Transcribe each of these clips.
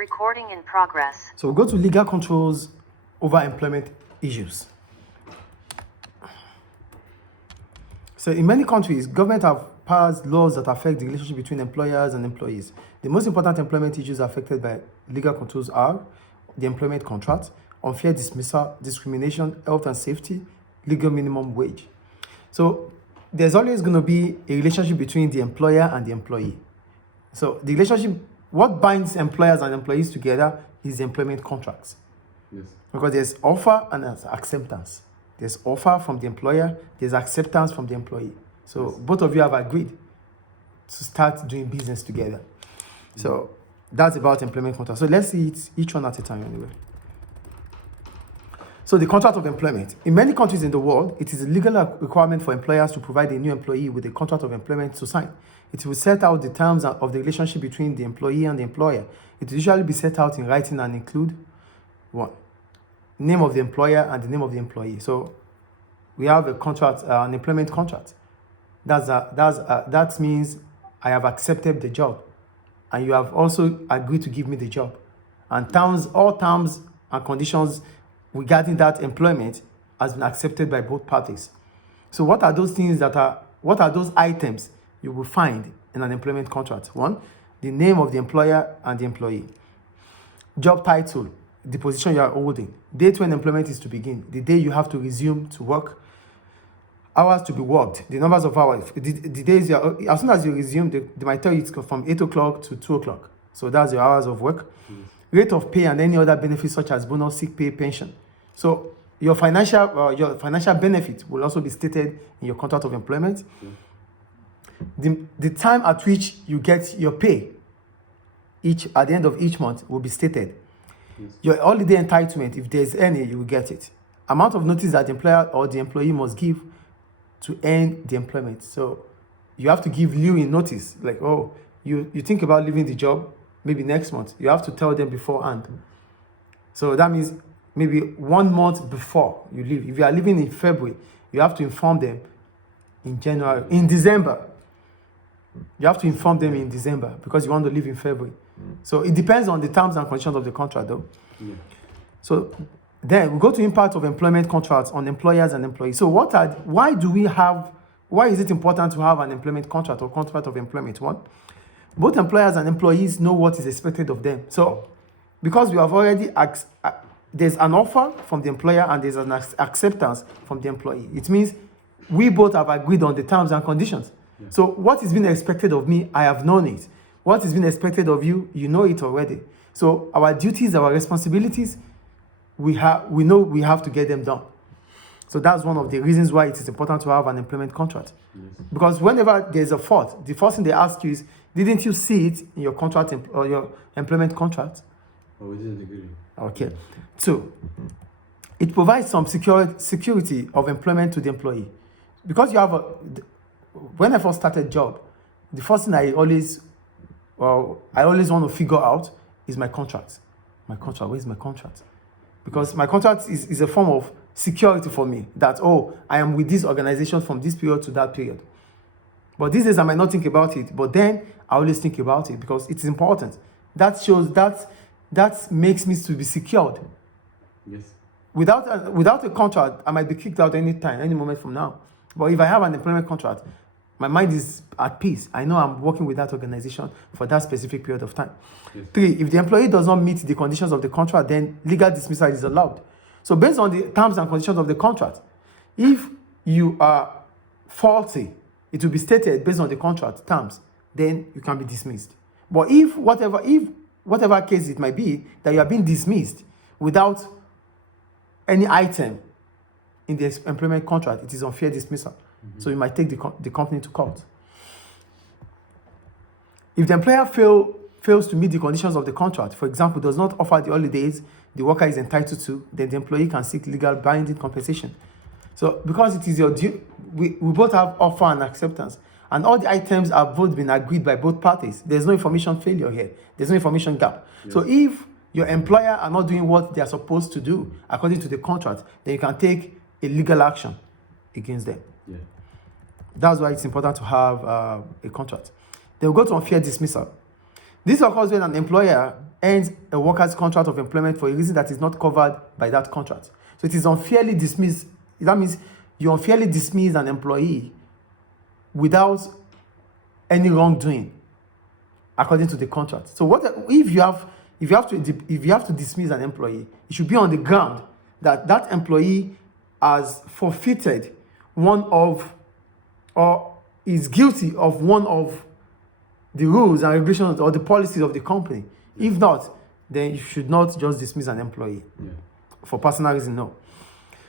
Recording in progress. So we'll go to legal controls over employment issues. So in many countries, government have passed laws that affect the relationship between employers and employees. The most important employment issues affected by legal controls are the employment contract, unfair dismissal, discrimination, health and safety, legal minimum wage. So there's always going to be a relationship between the employer and the employee. So the relationship, what binds employers and employees together is the employment contracts. Yes. Because there's offer and there's acceptance. There's offer from the employer, there's acceptance from the employee. So Yes. both of you have agreed to start doing business together. So that's about employment contract. So let's see it each one at a time anyway. So the contract of employment. In many countries in the world, it is a legal requirement for employers to provide a new employee with a contract of employment to sign. It will set out the terms of the relationship between the employee and the employer. It will usually be set out in writing and include one, name of the employer and the name of the employee. So we have a contract, an employment contract. That means I have accepted the job and you have also agreed to give me the job. And all terms and conditions regarding that employment has been accepted by both parties. So what are those items you will find in an employment contract? One, the name of the employer and the employee. Job title, the position you are holding. Date when employment is to begin, the day you have to resume to work. Hours to be worked, the numbers of hours. The days, as soon as you resume, they might tell you it's from 8 o'clock to 2 o'clock. So that's your hours of work. Rate of pay and any other benefits such as bonus, sick pay, pension. So your financial benefit will also be stated in your contract of employment. The time at which you get your pay at the end of each month will be stated. Your holiday entitlement, if there's any, you will get it. Amount of notice that the employer or the employee must give to end the employment. So you have to give leave notice. Like, oh, you think about leaving the job, maybe next month. You have to tell them beforehand. So that means maybe 1 month before you leave. If you are leaving in February, you have to inform them in December. You have to inform them in December because you want to leave in February. So it depends on the terms and conditions of the contract though. Yeah. So then we go to impact of employment contracts on employers and employees. So why is it important to have an employment contract or contract of employment? One, both employers and employees know what is expected of them. So because we have already, there's an offer from the employer and there's an acceptance from the employee. It means we both have agreed on the terms and conditions. Yeah. So what is being expected of me, I have known it. What is being expected of you, you know it already. So our duties, our responsibilities, we know we have to get them done. So that's one of the reasons why it is important to have an employment contract. Yes. Because whenever there's a fault, the first thing they ask you is, didn't you see it in your contract or your employment contract? Oh, we didn't agree. Okay. Two, it provides some security of employment to the employee. Because when I first started job, the first thing I always want to figure out is my contract. My contract, where's my contract? Because my contract is a form of security for me that, I am with this organization from this period to that period. But these days I might not think about it, but then I always think about it because it is important. That shows that makes me to be secured. Yes. Without a contract, I might be kicked out any moment from now. But if I have an employment contract, my mind is at peace. I know I'm working with that organization for that specific period of time. Yes. Three, if the employee does not meet the conditions of the contract, then legal dismissal is allowed. So based on the terms and conditions of the contract, if you are faulty, it will be stated based on the contract terms, then you can be dismissed. But if whatever case it might be, that you are being dismissed without any item in the employment contract, it is unfair dismissal. Mm-hmm. So you might take the company to court. If the employer fails to meet the conditions of the contract, for example, does not offer the holidays the worker is entitled to, then the employee can seek legal binding compensation. So because it is your due, we both have offer and acceptance. And all the items have both been agreed by both parties. There's no information failure here. There's no information gap. Yes. So if your employer are not doing what they are supposed to do according to the contract, then you can take a legal action against them. Yeah. That's why it's important to have a contract. Then we'll go to unfair dismissal. This occurs when an employer ends a worker's contract of employment for a reason that is not covered by that contract. So it is unfairly dismissed. That means you unfairly dismiss an employee without any wrongdoing according to the contract. So what if you have to dismiss an employee, it should be on the ground that that employee has forfeited one of, or is guilty of one of the rules and regulations or the policies of the company. If not, then you should not just dismiss an employee for personal reason. No.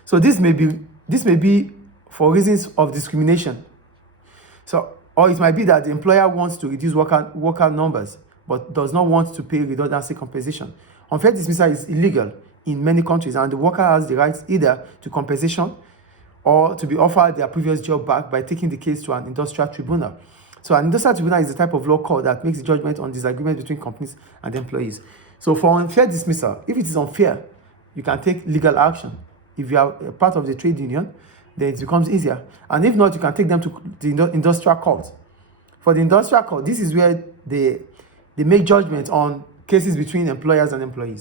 So this may be for reasons of discrimination. So, or it might be that the employer wants to reduce worker numbers but does not want to pay redundancy compensation. Unfair dismissal is illegal in many countries, and the worker has the right either to compensation or to be offered their previous job back by taking the case to an industrial tribunal. So an industrial tribunal is the type of law court that makes a judgment on disagreement between companies and employees. So for unfair dismissal, if it is unfair, you can take legal action. If you are a part of the trade union, then it becomes easier. And if not, you can take them to the industrial court. For the industrial court, this is where they make judgment on cases between employers and employees.